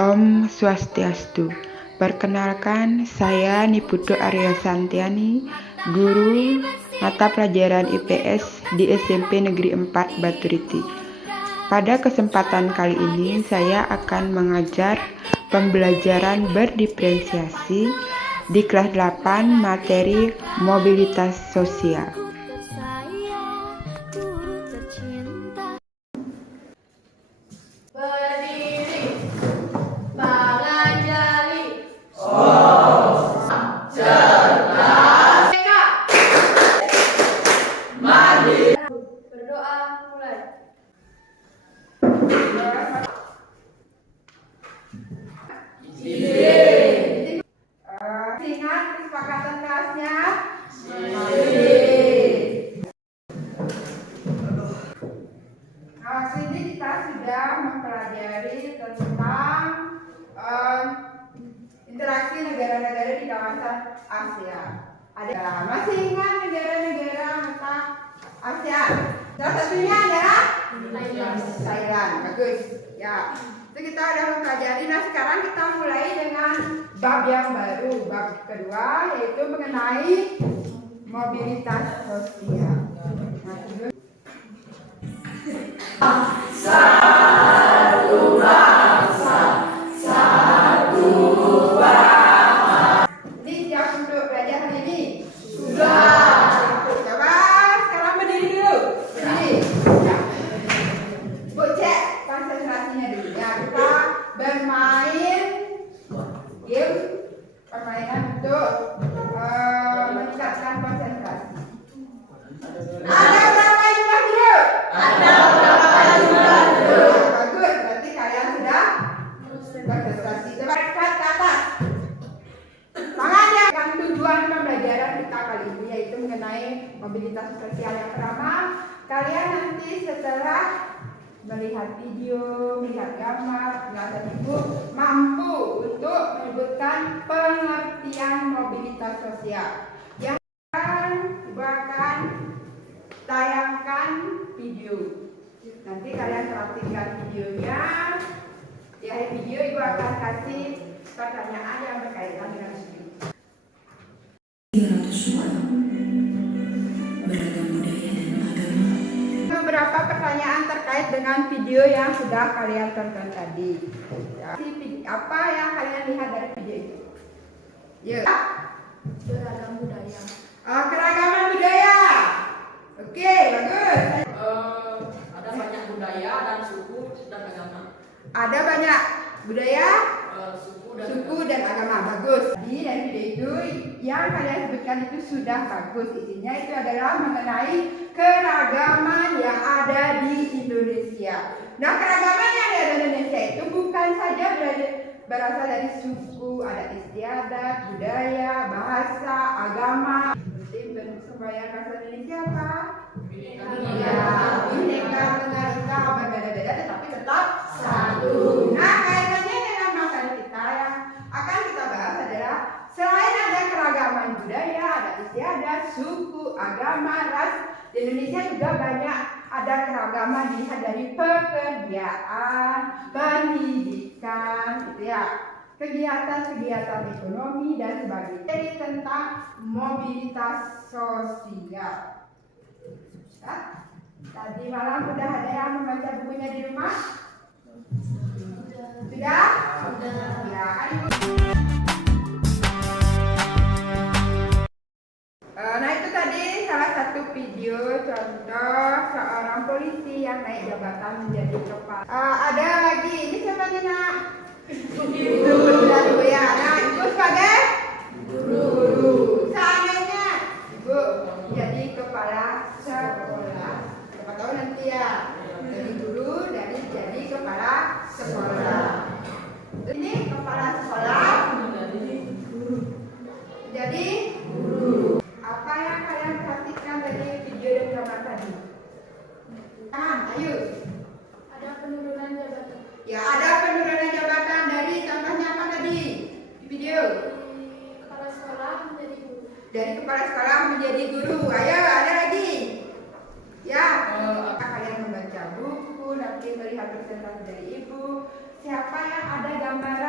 Om Swastiastu. Perkenalkan, saya Niputu Arya Santiani, guru mata pelajaran IPS di SMP Negeri 4 Baturiti. Pada kesempatan kali ini, saya akan mengajar pembelajaran berdiferensiasi di kelas 8 materi mobilitas sosial. Ingat kesepakatan kelasnya? Nah, sini kita sudah mempelajari tentang interaksi negara-negara di kawasan Asia. Masih ingat negara-negara mata ASEAN? Salah satunya adalah Thailand. Bagus. Ya, itu kita udah mempelajari. Nah, sekarang kita mulai dengan bab yang baru, bab kedua, yaitu mengenai mobilitas sosial. Satu bangsa, satu bahasa. Ini siap untuk belajar hari ini? Sudah. Coba sekarang berdiri dulu. Berdiri. Bu, cek konsentrasinya dulu. Ya, kita bermain game, permainan untuk meningkatkan konsentrasi. Ada berapa jumlah dulu? Ada berapa jumlah dulu? Bagus, berarti kalian sudah konsentrasi. Coba lihat ke atas. Tangannya. Kan tujuan pembelajaran kita kali ini yaitu mengenai mobilitas sosial. Yang pertama, kalian nanti setelah melihat video, melihat gambar, melihat ibu, mampu untuk menyebutkan pengertian mobilitas sosial. Yang ibu akan tayangkan video. Nanti kalian perhatikan videonya. Di akhir video ibu akan kasih pertanyaan yang berkaitan dengan itu. 300 suara, beragam budaya dan agama. Beberapa pertanyaan terkait dengan video yang sudah kalian tonton tadi. Ya. Apa yang kalian lihat dari video itu? Ya. Beragam budaya. Keragaman budaya. Oke, bagus. Ada banyak budaya dan suku dan agama. Ada banyak budaya, Suku dan agama. Bagus. Jadi dari video itu yang kalian sebutkan itu sudah bagus. Isinya itu adalah mengenai keragaman yang ada di Indonesia. Nah, keragaman yang ada di Indonesia itu bukan saja berasal dari suku, adat istiadat, budaya, bahasa, agama. Sembahyang bahasa Indonesia apa? Ya, bineka tunggal ika, berbeda-beda tetapi tetap satu. Nah, kaitannya dengan materi kita yang akan kita bahas adalah selain ada keragaman budaya, adat istiadat, suku, agama, ras, di Indonesia juga banyak ada keragaman dilihat dari pekerjaan, pendidikan, gitu ya. Kegiatan-kegiatan ekonomi dan sebagainya. Jadi tentang mobilitas sosial. Nah, tadi malam sudah ada yang membaca bukunya di rumah? Sudah? Ya, kan Ibu. Nah, itu tadi salah satu video contoh seorang polisi yang naik jabatan menjadi kepala. Ada lagi, ini siapa nih, Nak? Ibu ya. Nah, Ibu sebagai guru. Seandainya Ibu jadi kepala sekolah, siapa tahu nanti ya dari guru dari jadi kepala sekolah. Ini kepala sekolah jadi guru. Apa yang kalian perhatikan dari video dan gambar tadi? Ayo. ada penurunan jabatan. Ya, ada penurunan jabatan dari contohnya apa tadi? Di video. Kepala sekolah menjadi guru. Dari kepala sekolah menjadi guru. Ayo, ada lagi. Ya, kalian membaca buku, nanti melihat presentasi dari ibu. Siapa yang ada gambar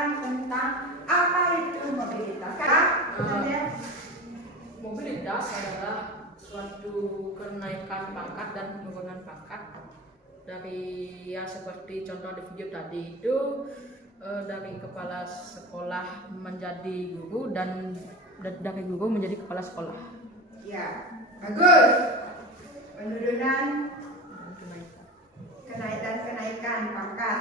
menaikkan pangkat dan penurunan pangkat dari ya seperti contoh di video tadi itu dari kepala sekolah menjadi guru dan dari guru menjadi kepala sekolah. Ya, bagus. Penurunan, kenaikan pangkat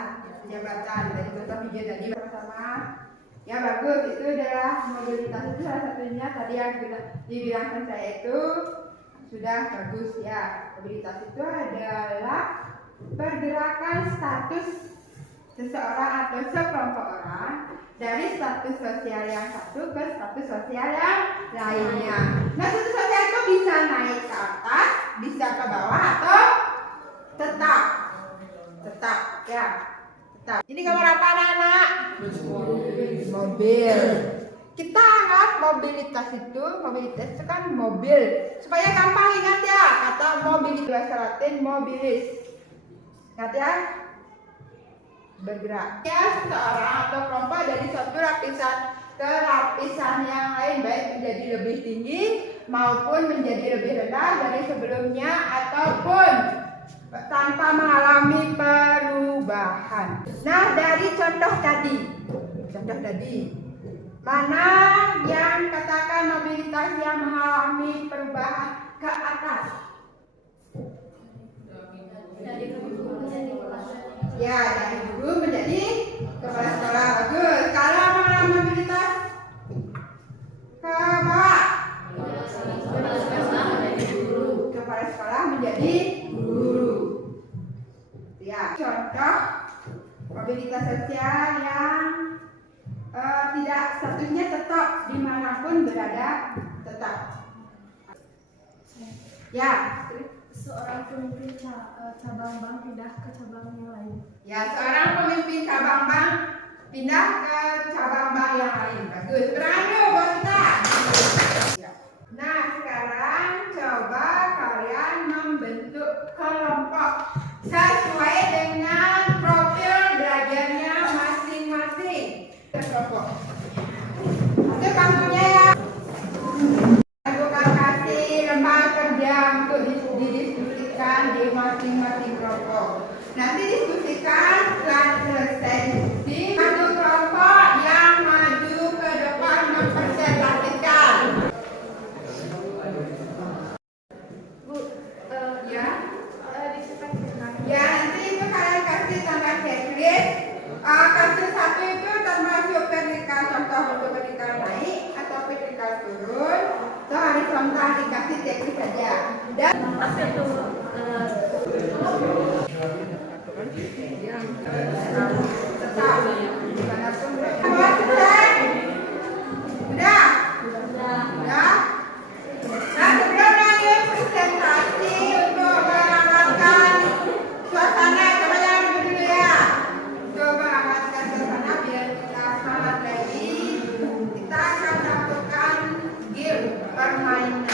jabatan dari contoh video tadi pertama. Ya bagus, itu adalah mobilitas, itu salah satunya tadi yang dibilangkan saya itu sudah bagus ya. Mobilitas itu adalah pergerakan status seseorang atau sekelompok orang dari status sosial yang satu ke status sosial yang lainnya. Nah, status sosial itu bisa naik ke atas, bisa ke bawah atau tetap ya. Tetap. Ini gambar apa anak-anak? Mobil. Kita anggap mobilitas itu kan mobil. Supaya gampang ingat ya, kata mobilitas bahasa Latin mobilis. Ingat ya? Bergerak. Ya, seseorang atau kelompok dari suatu lapisan ke lapisan yang lain, baik menjadi lebih tinggi maupun menjadi lebih rendah dari sebelumnya ataupun tanpa mengalami perubahan. Nah, dari contoh tadi, mana yang katakan mobilitas yang mengalami perubahan ke atas? Ya, dari guru menjadi kepala sekolah. Bagus. Kalau mengalami mobilitas ke bawah, kepala sekolah menjadi guru. Ya, contoh mobilitas sosial yang tidak statusnya tetap dimanapun berada tetap. Ya. Seorang pemimpin cabang bank pindah ke cabang yang lain. Ya, seorang pemimpin cabang bank pindah ke cabang bank yang lain. Bagus. Berani buat kita. Ya. Nah, sekarang coba kalian membentuk kelompok sesuai dengan profil belajarnya masing-masing. Kelompok. Itu kamunya ya. Bukan kasih lembar kerja untuk didiskusikan di masing-masing kelompok. Nanti diskusikan setelah selesai diskusi, satu kelompok yang maju ke depan mempresentasikan. Bu, Ya, ya, nanti itu kalian kasih tanda checklist. Kasus satu itu termasuk vertikal, contoh untuk vertikal naik atau vertikal turun. So, horizontal dikasih checklist saja. Dan tetap dimanapun berada. Udah? Udah? Nah, sebelum lanjut presentasi untuk mengamalkan suasana, coba jangan dulu ya. Coba amalkan suasana biar kita semangat lagi. Kita akan lakukan game permainan.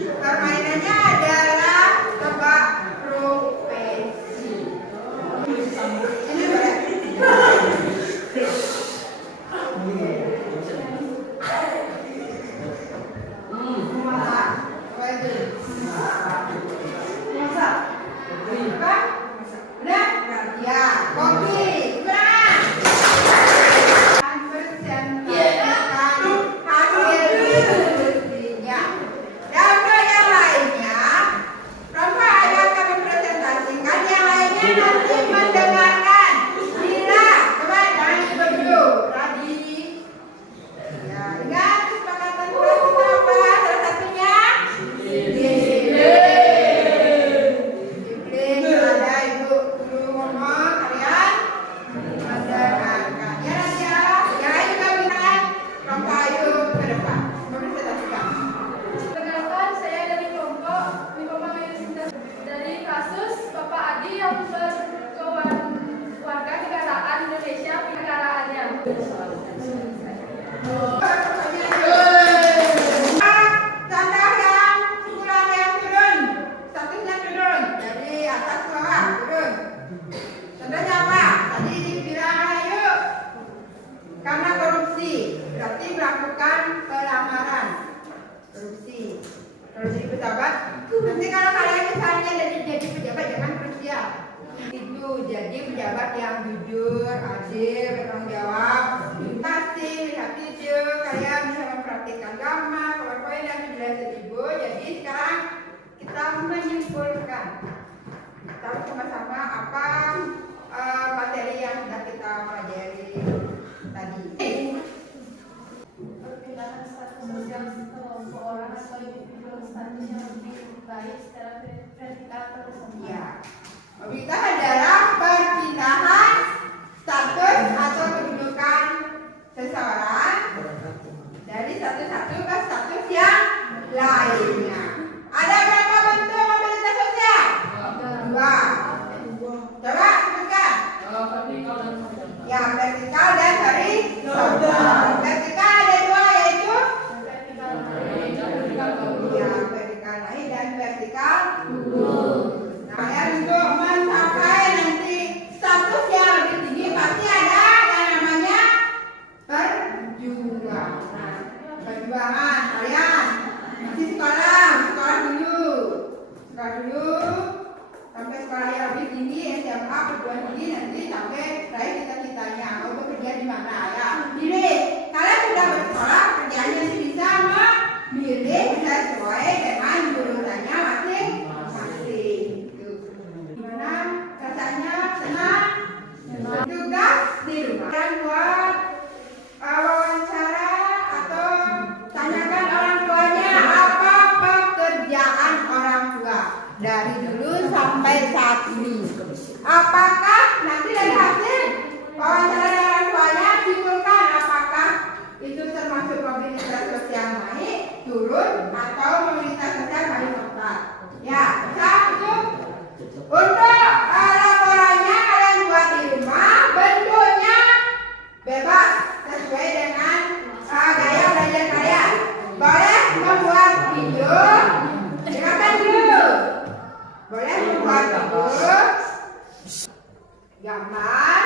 Permainannya adalah tebak profesi. Ini boleh. Masak. Apa itu? Masak. Apa? Udah? Ya, kopi. Udah. Presentasikan hasil diskusinya. Dan untuk yang lainnya, kelompok ada kami presentasikan, yang lainnya nanti mendengarkan. Bila, coba jangan dulu. Tadi. Ya, ingat kesepakatan kelas kita apa? Salah satunya? Disiplin. Ada ibu guru ngomong, kalian mendengarkan. Ya, nanti ya. Yang lain juga bukan. Kelompok ayo ke depan. Mempresentasikan. Perkenalkan, saya dari kelompok Lingkungan Universitas dari kasus Bapak Adi yang berkeluarga negaraan Indonesia negaraannya. Contoh yang pukulan yang turun, statusnya turun, dari atas ke bawah turun. Contohnya apa? Tadi dibilang ayo karena korupsi, berarti melakukan pelanggaran korupsi. Kalau jadi pejabat, nanti kalau kalian bisa pejabat yang jujur, adil, bertanggung jawab. Pasti lihat video, kalian bisa memperhatikan gambar, poin-poin yang dijelasin Ibu. Jadi sekarang kita menyimpulkan. Kita sama-sama apa materi yang sudah kita pelajari tadi. Perpindahan status sosial sekelompok orang atau individu status yang lebih baik secara vertikal atau horizontal. Ya, kita adalah perpindahan status atau kedudukan seseorang dari satu ke status yang lainnya. Ada berapa bentuk mobilitas sosial? Dua. Coba sebutkan. Vertikal dan horizontal. Ya, vertikal dan horizontal. Vertikal ada dua, yaitu ya, vertikal naik dan vertikal turun. Nah, ya, untuk mencapai nanti status yang lebih tinggi pasti ada yang namanya perjuangan. Perjuangan kalian masih sekolah dulu sampai sekolah yang lebih tinggi, SMA, perguruan tinggi, nanti sampai raih cita-citanya mau bekerja di mana ya. Pilih, kalian sudah bersekolah, kerjanya bisa memilih sesuai dengan jurusannya masing-masing. Gimana rasanya? Senang? Tugas di rumah. Dan buat wawancara atau tanyakan orang tuanya apa pekerjaan orang tua dari dulu sampai saat ini. Apakah nanti dari hasil wawancara dengan orang tuanya simpulkan apakah itu termasuk mobilitas sosial naik, turun, atau mobilitas sosial naik total? Ya, satu. Untuk laporannya kalian buat di rumah, bentuknya bebas sesuai dengan gaya belajar kalian. Boleh membuat video, silakan dulu. Boleh membuat video, gambar,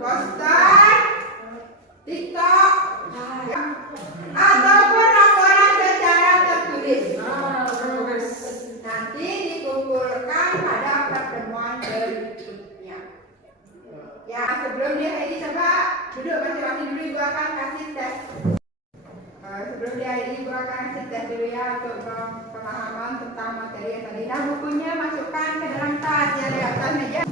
poster, TikTok, ataupun laporan secara tertulis. Nanti dikumpulkan pada pertemuan berikutnya. Ya, sebelum diakhiri coba duduk masing-masing dulu, Ibu akan kasih tes. Sebelum diakhiri Ibu akan kasih tes dulu ya untuk pemahaman tentang materi yang tadi. Nah, bukunya masukkan ke dalam tas ya, di atas meja